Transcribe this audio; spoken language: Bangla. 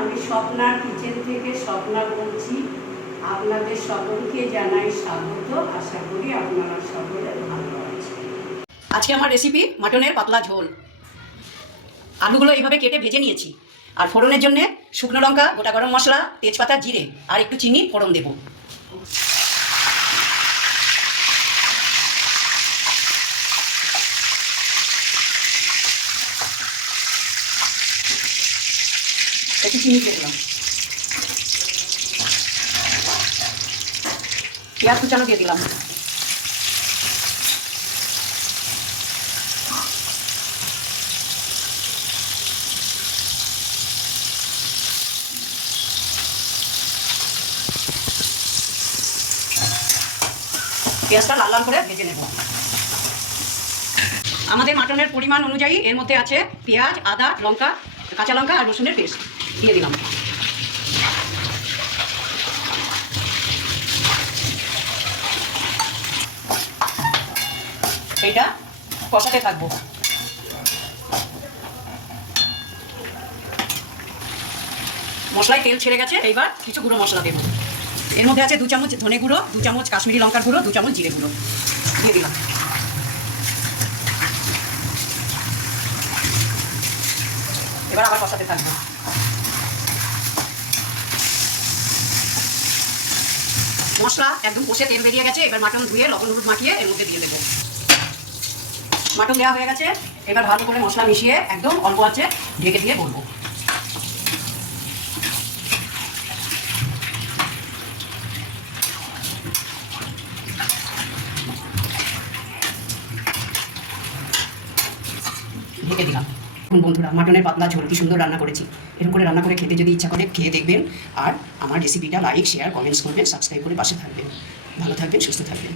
আমি স্বপ্নার কিচেন থেকে স্বপ্না বলছি। আপনাদের সকলকে জানাই স্বাগত। আশা করি আপনারা সকলে ভালো আছেন। আজকে আমার রেসিপি মাটনের পাতলা ঝোল। আলুগুলো এইভাবে কেটে ভেজে নিয়েছি। আর ফোড়নের জন্য শুকনো লঙ্কা, গোটা গরম মশলা, তেজপাতা, জিরে আর একটু চিনি ফোড়ন দেব। একটু চিনি দিয়ে দিলাম। পেঁয়াজ কুচানো দিয়ে দিলাম। পেঁয়াজটা লাল লাল করে ভেজে নেব। আমাদের মাটনের পরিমাণ অনুযায়ী এর মধ্যে আছে পেঁয়াজ, আদা, লঙ্কা, কাঁচা লঙ্কা আর রসুনের পেস্ট দিয়ে দিলাম। এইটা কষাতে থাকবো। মশলায় তেল ছেড়ে গেছে, এইবার কিছু গুঁড়ো মশলা দেবো। এর মধ্যে আছে 2 চামচ ধনে গুঁড়ো, 2 চামচ কাশ্মীরি লঙ্কার গুঁড়ো, 2 চামচ জিরে গুঁড়ো দিয়ে দিলাম। এবার আবার কষাতে থাকবো। মশলা একদম কষে তেল বেরিয়ে গেছে। এবার মাটন ধুয়ে লবণ হলুদ মাখিয়ে এর মধ্যে দিয়ে দেবো। মাটন দেওয়া হয়ে গেছে। এবার ভালো করে মশলা মিশিয়ে একদম অল্প আঁচে ঢেকে দিয়ে বলবো। ঢেকে দিলাম। বন্ধুরা, মাটনের পাতলা ঝোল কি সুন্দর রান্না করেছি। এরকম করে রান্না করে খেতে যদি ইচ্ছা করে খেয়ে দেখবেন। আর আমার রেসিপিটা লাইক, শেয়ার, কমেন্টস করবেন, সাবস্ক্রাইব করে পাশে থাকবেন। ভালো থাকবেন, সুস্থ থাকবেন।